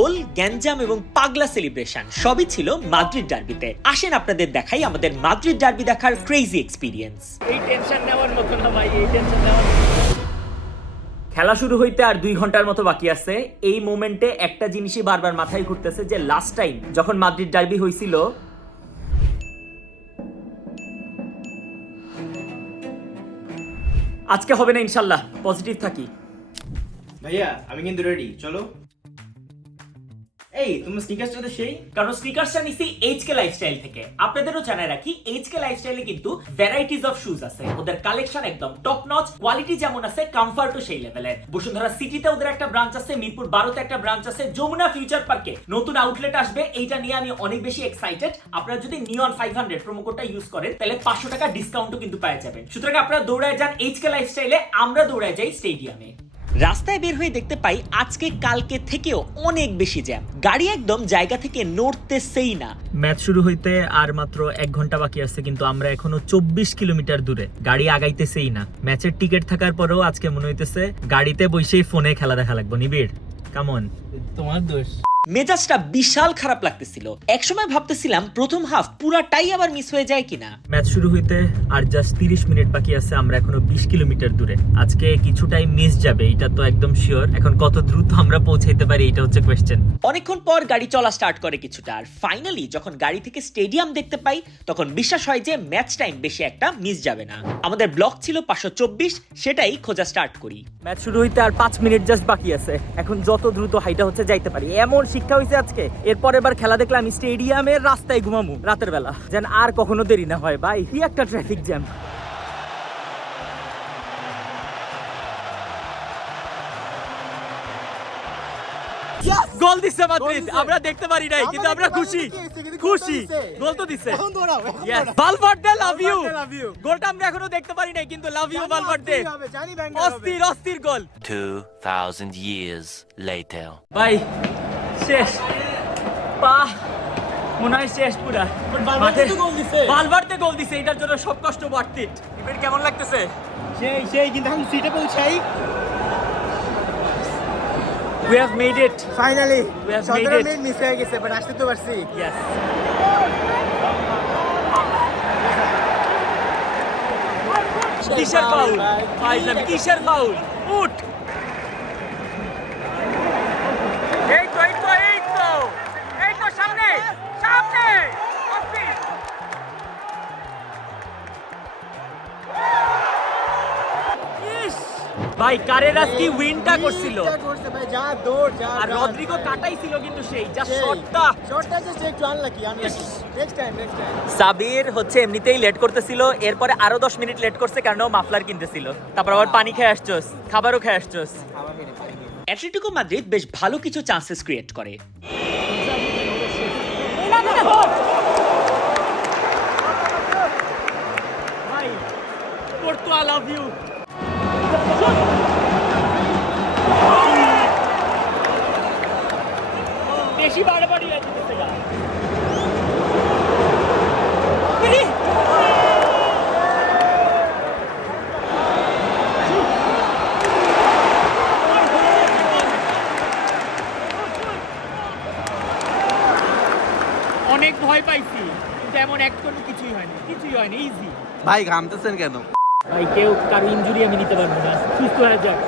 গোল, গ্যাঞ্জাম এবং পাগলা সেলিব্রেশন সবই ছিল মাদ্রিদ ডার্বিতে। আসেন আপনাদের দেখাই আমাদের মাদ্রিদ ডার্বি দেখার ক্রেজি এক্সপিরিয়েন্স। এই টেনশন নেওয়ার মতো না ভাই, এই টেনশন নেওয়ার খেলা শুরু হইতে আর 2 ঘন্টার মতো বাকি আছে। এই মোমেন্টে একটা জিনিসই বারবার মাথায় ঘুরতেছে যে লাস্ট টাইম যখন মাদ্রিদ ডার্বি হয়েছিল আজকে হবে না ইনশাল্লাহ, পজিটিভ থাকি। ভাইয়া আমি কিন্তু রেডি, চলো। এই তোমার স্নিকার্সটা তো সেই, কারণ স্নিকার্সটা নিছি এইচকে লাইফস্টাইল থেকে। আপনাদেরও জানাই রাখি এইচকে লাইফস্টাইলে কিন্তু ভ্যারাইটিস অফ শুজ আছে। ওদের কালেকশন একদম টপ নচ, কোয়ালিটি যেমন আছে কমফর্টও সেই লেভেলের। বসুন্ধরা সিটিতে ওদের একটা ব্রাঞ্চ আছে, মিরপুর 12 তে একটা ব্রাঞ্চ আছে, যমুনা ফিউচার পার্কে নতুন আউটলেট আসবে। এইটা নিয়ে আমি অনেক বেশি এক্সাইটেড। আপনারা যদি নিয়ন 500 প্রোমো কোডটা ইউজ করেন তাহলে 500 টাকা ডিসকাউন্টও কিন্তু পেয়ে যাবেন। সুতরাং আপনারা দৌড়ায় যান এইচকে লাইফস্টাইলে, আমরা দৌড়ায় যাই স্টেডিয়ামে। রাস্তায় বের হয়ে দেখতে পাই আজকে কালকে থেকেও অনেক বেশি জ্যাম, গাড়ি একদম জায়গা থেকে নড়তেছেই না। ম্যাচ শুরু হইতে আর মাত্র 1 ঘন্টা বাকি আছে, কিন্তু আমরা এখনো 24 কিলোমিটার দূরে, গাড়ি আগাইতেছেই না। ম্যাচের টিকিট থাকার পরেও আজকে মনে হইতেছে গাড়িতে বসেই ফোনে খেলা দেখা লাগবে। নিবিড় কামন, তোমার দোষ। মেজাজটা বিশাল খারাপ লাগতেছিল। একসময় ভাবতেছিলাম প্রথম হাফ পুরাটাই আবার মিস হয়ে যায় কিনা। ম্যাচ শুরু হইতে আর জাস্ট 30 মিনিট বাকি আছে, আমরা এখনো 20 কিলোমিটার দূরে। আজকে কিছুটাই মিস যাবে, এটা তো একদম শিওর। এখন কত দ্রুত আমরা পৌঁছাইতে পারি এটা হচ্ছে কোয়েশ্চেন। অনেকক্ষণ পর গাড়ি চলা স্টার্ট করে কিছুটা, আর ফাইনালি যখন গাড়ি থেকে স্টেডিয়াম দেখতে পাই তখন বিশ্বাস হয় যে ম্যাচ টাইম বেশি একটা মিস যাবে না। আমাদের ব্লক ছিল 524, সেটাই খোঁজা স্টার্ট করি। ম্যাচ শুরু হইতে আর 5 মিনিট জাস্ট বাকি আছে। এখন যত দ্রুত হাইটা হচ্ছে যাইতে পারি, এমন শিক্ষা হয়েছে আজকে। এরপর এবার খেলা দেখলে আমি স্টেডিয়ামের রাস্তায় ঘুমামু রাতের বেলা, যেন আর কখনো দেরি না হয়। ভাই কি একটা ট্রাফিক জ্যাম। গোল দিছে মাদ্রিদ, আমরা দেখতে পারি নাই কিন্তু আমরা খুশি খুশি। গোল তো দিছে, ভালভার্দে লাভ ইউ। গোলটা আমরা এখনো দেখতে পারি নাই কিন্তু লাভ ইউ ভালভার্দে। অস্থির অস্থির গোল। 2000 years later. ভাই শেষ, পা মনে হয় শেষ পুরা। ভালভার্দে গোল দিছে, এটার জন্য সব কষ্ট বাড়তি। এবার কেমন লাগতেছে? সেই কিন্তু এখন সিটে পৌঁছাই। We have made it. Finally We have 17 made it. Minute miss হয়ে গেছে, বাট আসতে তো পারছি। Yes. কিসের ফাউল? ফাইনালি কিসের ফাউল? উঠ। এই তো এই তো এই তো এই তো সামনে সামনে অফিস। ভাই কারেরাস কি উইনটা করছিল, ভাই যা দৌড় যা। আর রদ্রিগো কাটাইছিল কিন্তু সেই যা শটটা জাস্ট একটু আনলাকি। নেক্সট টাইম সাবির হচ্ছে এমনিতেই লেট করতেছিল, এরপরে আরো 10 মিনিট লেট করছে কারণ ও মাফলার কিনতেছিল। তারপর আবার পানি খেয়ে আসছস, খাবারও খেয়ে আসছস। অ্যাটলেটিকো মাদ্রিদ বেশ ভালো কিছু চান্সেস ক্রিয়েট করে। ভাই পোর্তো আই লাভ ইউ। বেশি বাড়াবাড়ি আছে গা। অনেক ভয় পাইছি কিন্তু এমন অ্যাক্ট কোনো কিছুই হয়নি, ইজি। ভাই ঘামতেছেন কেন? ভাই কেউ কারো ইনজুরি আমি নিতে পারবো না, সুস্থ হয়ে যাক।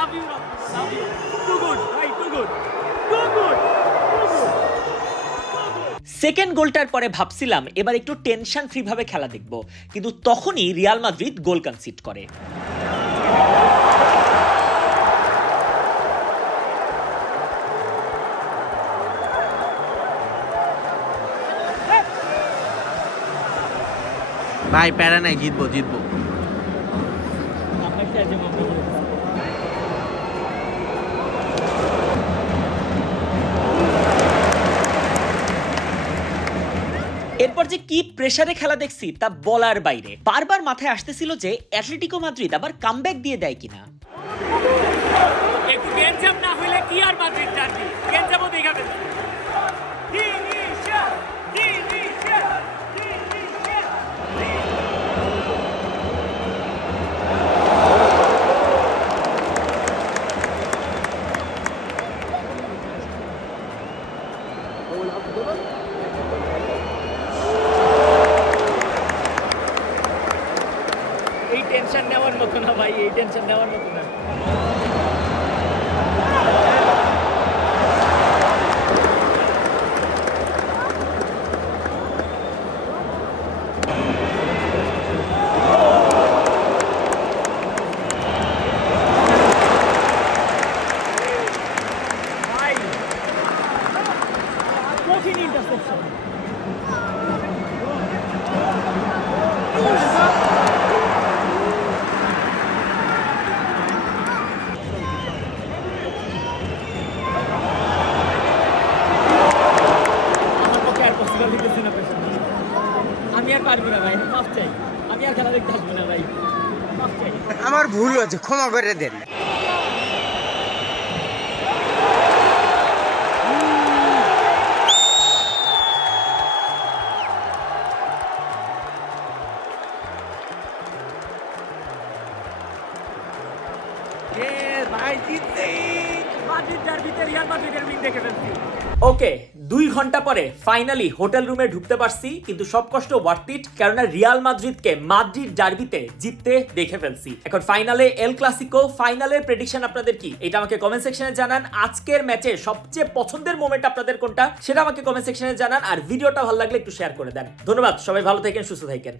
Love you, love you. Too good, right? Too good. Too good. Second গোলটার পরে ভাবছিলাম এবার একটু টেনশন ফ্রি ভাবে খেলা দেখব, কিন্তু তখনই রিয়াল মাদ্রিদ গোল কনসিড করে। ভাই প্যারা নাই, জিতবো জিতবো। এরপর যে কি প্রেসারে খেলা দেখছি তা বলার বাইরে। বারবার মাথায় আসতেছিল যে অ্যাটলেটিকো মাদ্রিদ আবার কামব্যাক দিয়ে দেয় কিনা। একটু গেঞ্জাম না হইলে কি আর মাদ্রিদ জানি, গেঞ্জামও দেখাবে। এই টেনশন নেওয়ার মতো না ভাই, এই টেনশন নেওয়ার মতো না। কঠিন ইন্টারসেপশন। আমি আর পারবো না ভাই, মাফ চাই। আমি আর খেলা দেখতে আসবো না ভাই, মাফ চাই। আমার ভুল হয়েছে, ক্ষমা করে দেন। ভাই জিতছি, মাদ্রিদ ডার্বিতে রিয়াল মাদ্রিদের উইন দেখে ফেলছি। ওকে, 2 ঘন্টা পরে ফাইনালি হোটেল রুমে ঢুকতে পারছি, কিন্তু সব কষ্ট ওয়ার্থ ইট, কারণ রিয়াল মাদ্রিদকে মাদ্রিদ ডার্বিতে জিততে দেখে ফেলছি। এখন ফাইনালে এল ক্লাসিকো, ফাইনালের প্রেডিকশন আপনাদের কি এটা আমাকে কমেন্ট সেকশনে জানান। আজকের ম্যাচে সবচেয়ে পছন্দের মোমেন্ট আপনাদের কোনটা সেটা আমাকে কমেন্ট সেকশনে জানান, আর ভিডিওটা ভালো লাগলে একটু শেয়ার করে দেন। ধন্যবাদ, সবাই ভালো থাকেন, সুস্থ থাকেন।